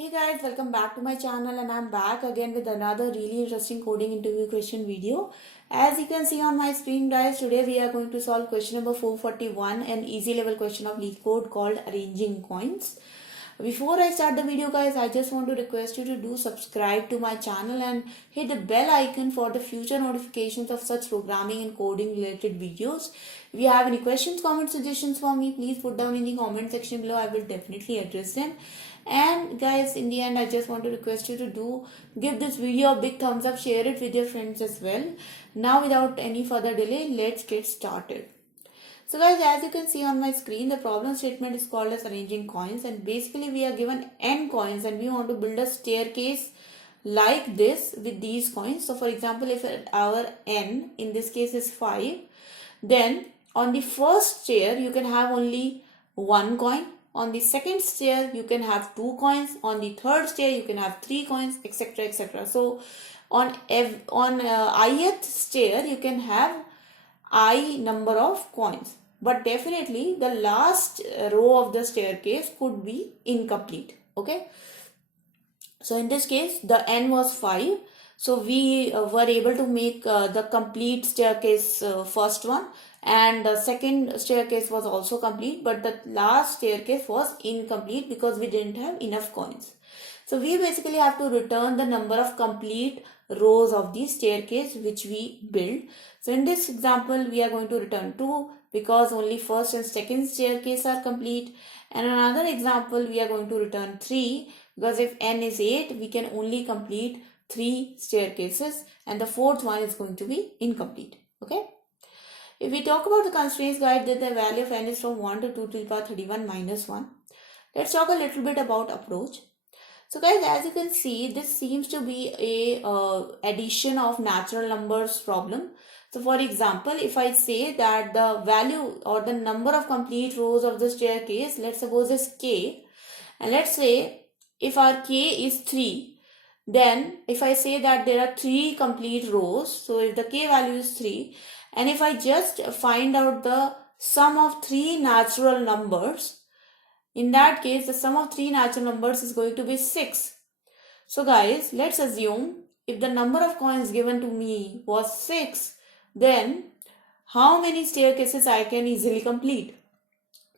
Hey guys, welcome back to my channel and I'm back again with another really interesting coding interview question video. As you can see on my screen guys, today we are going to solve question number 441, an easy level question of LeetCode called arranging coins. Before I start the video guys, I just want to request you to do subscribe to my channel and hit the bell icon for the future notifications of such programming and coding related videos. If you have any questions, comments, suggestions for me, please put down in the comment section below. I will definitely address them. And guys, in the end, I just want to request you to give this video a big thumbs up, share it with your friends as well. Now without any further delay, let's get started. So guys, as you can see on my screen, the problem statement is called as arranging coins, and basically we are given n coins and we want to build a staircase like this with these coins. So for example, if our n in this case is 5, then on the first stair you can have only one coin. On the second stair you can have 2 coins. On the third stair you can have 3 coins, etc, etc. So on ith stair you can have I number of coins, but definitely the last row of the staircase could be incomplete. Okay, so in this case the n was 5, so we were able to make the complete staircase first one, and the second staircase was also complete, but the last staircase was incomplete because we didn't have enough coins. So we basically have to return the number of complete rows of the staircase which we build. So in this example we are going to return 2 because only first and second staircase are complete, and another example we are going to return 3 because if n is 8 we can only complete 3 staircases and the fourth one is going to be incomplete. Okay, if we talk about the constraints guide, that the value of n is from 1 to 2 to the power 31 minus 1. Let's talk a little bit about approach. So guys, as you can see, this seems to be a addition of natural numbers problem. So for example, if I say that the value or the number of complete rows of the staircase, let's suppose is k, and let's say if our k is 3, then if I say that there are 3 complete rows, so if the k value is 3, and if I just find out the sum of 3 natural numbers, in that case, the sum of 3 natural numbers is going to be 6. So guys, let's assume if the number of coins given to me was 6, then how many staircases I can easily complete?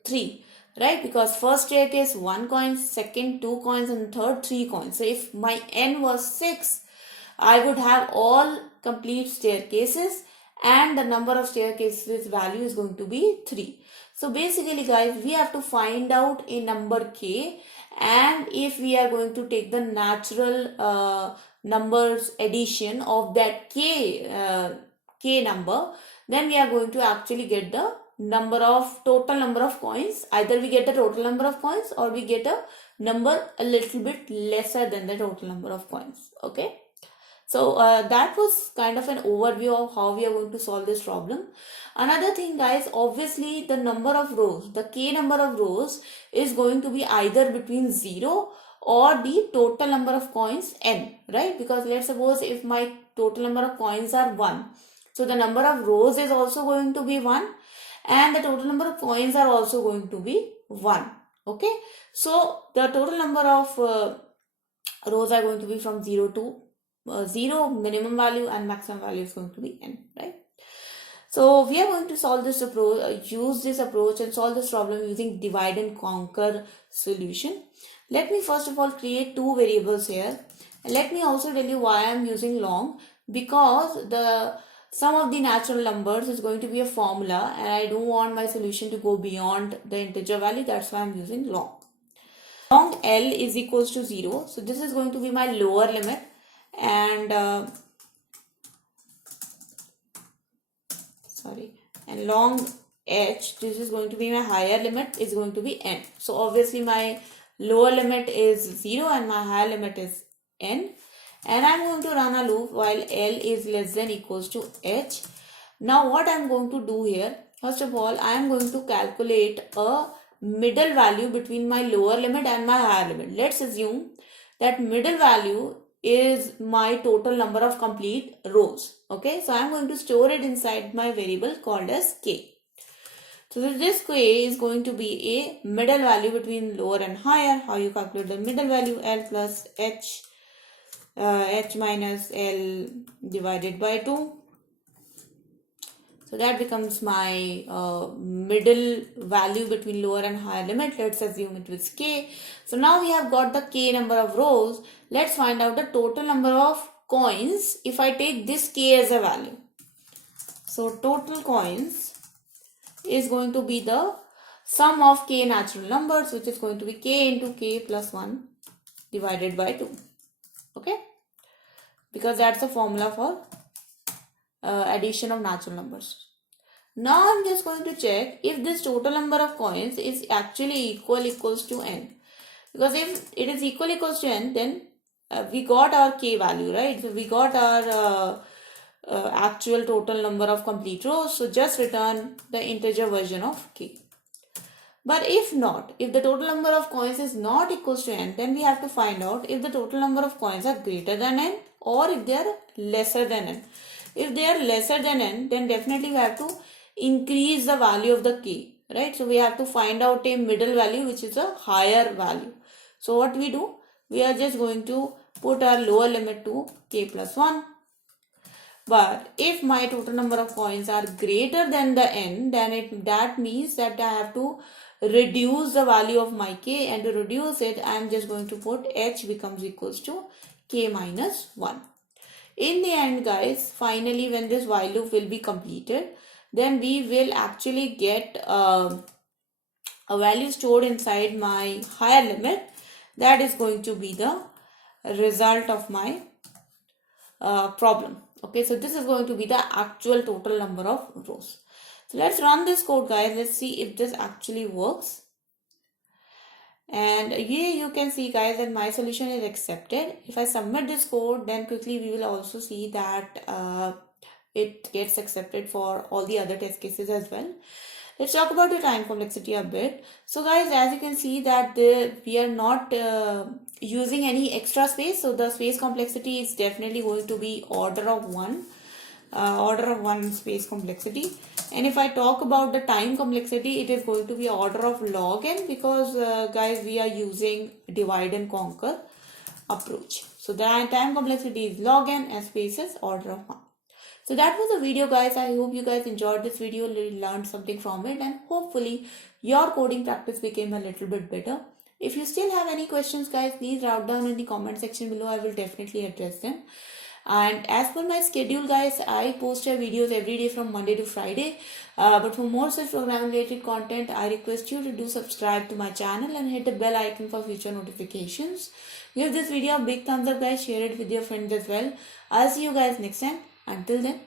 3, right? Because first staircase 1 coin, second 2 coins, and third 3 coins. So if my n was 6, I would have all complete staircases and the number of staircases value is going to be 3. So basically guys, we have to find out a number k, and if we are going to take the natural numbers addition of that k number, then we are going to actually get the total number of coins. Either we get the total number of coins or we get a number a little bit lesser than the total number of coins. Okay, so that was kind of an overview of how we are going to solve this problem. Another thing guys, obviously the number of rows, the k number of rows is going to be either between 0 or the total number of coins n, right? Because let's suppose if my total number of coins are 1, so the number of rows is also going to be 1 and the total number of coins are also going to be 1. Okay, so the total number of rows are going to be from 0 to 0 minimum value and maximum value is going to be n, right? So we are going to solve this approach, use this approach and solve this problem using divide and conquer solution. Let me first of all create 2 variables here, and let me also tell you why I am using long, because the sum of the natural numbers is going to be a formula and I don't want my solution to go beyond the integer value. That's why I'm using long. Long L is equals to 0. So this is going to be my lower limit, and and long h, this is going to be my higher limit, is going to be n. So obviously my lower limit is 0 and my higher limit is n, and I'm going to run a loop while L is less than equals to h. Now what I'm going to do here, first of all I am going to calculate a middle value between my lower limit and my higher limit. Let's assume that middle value is my total number of complete rows. Okay, so I'm going to store it inside my variable called as k. So this k is going to be a middle value between lower and higher. How you calculate the middle value? L plus h, h minus L divided by 2. So that becomes my middle value between lower and higher limit. Let's assume it was k. So now we have got the k number of rows. Let's find out the total number of coins if I take this k as a value. So total coins is going to be the sum of k natural numbers, which is going to be k into k plus 1 divided by 2. Okay? Because that's the formula for addition of natural numbers. Now I'm just going to check if this total number of coins is actually equals to n. Because if it is equals to n, then we got our k value, right? So we got our actual total number of complete rows. So just return the integer version of k. But if not, if the total number of coins is not equals to n, then we have to find out if the total number of coins are greater than n or if they are lesser than n. If they are lesser than n, then definitely we have to increase the value of the k, right? So we have to find out a middle value which is a higher value. So what we do? We are just going to put our lower limit to k plus 1. But if my total number of coins are greater than the n, then that means that I have to reduce the value of my k, and to reduce it, I am just going to put h becomes equals to k minus 1. In the end, guys, finally when this while loop will be completed, then we will actually get a value stored inside my higher limit. That is going to be the result of my problem. Okay, so this is going to be the actual total number of rows. So let's run this code, guys. Let's see if this actually works. And here you can see, guys, that my solution is accepted. If I submit this code, then quickly we will also see that it gets accepted for all the other test cases as well. Let's talk about the time complexity a bit. So guys, as you can see that we are not using any extra space. So the space complexity is definitely going to be order of 1 space complexity. And if I talk about the time complexity, it is going to be order of log n, because guys, we are using divide and conquer approach. So the time complexity is log n and space is order of 1. So that was the video, guys. I hope you guys enjoyed this video, learned something from it, and hopefully your coding practice became a little bit better. If you still have any questions, guys, please write down in the comment section below. I will definitely address them. And as per my schedule, guys, I post videos every day from Monday to Friday. But for more such program related content, I request you to do subscribe to my channel and hit the bell icon for future notifications. Give this video a big thumbs up, guys. Share it with your friends as well. I'll see you guys next time. Until then,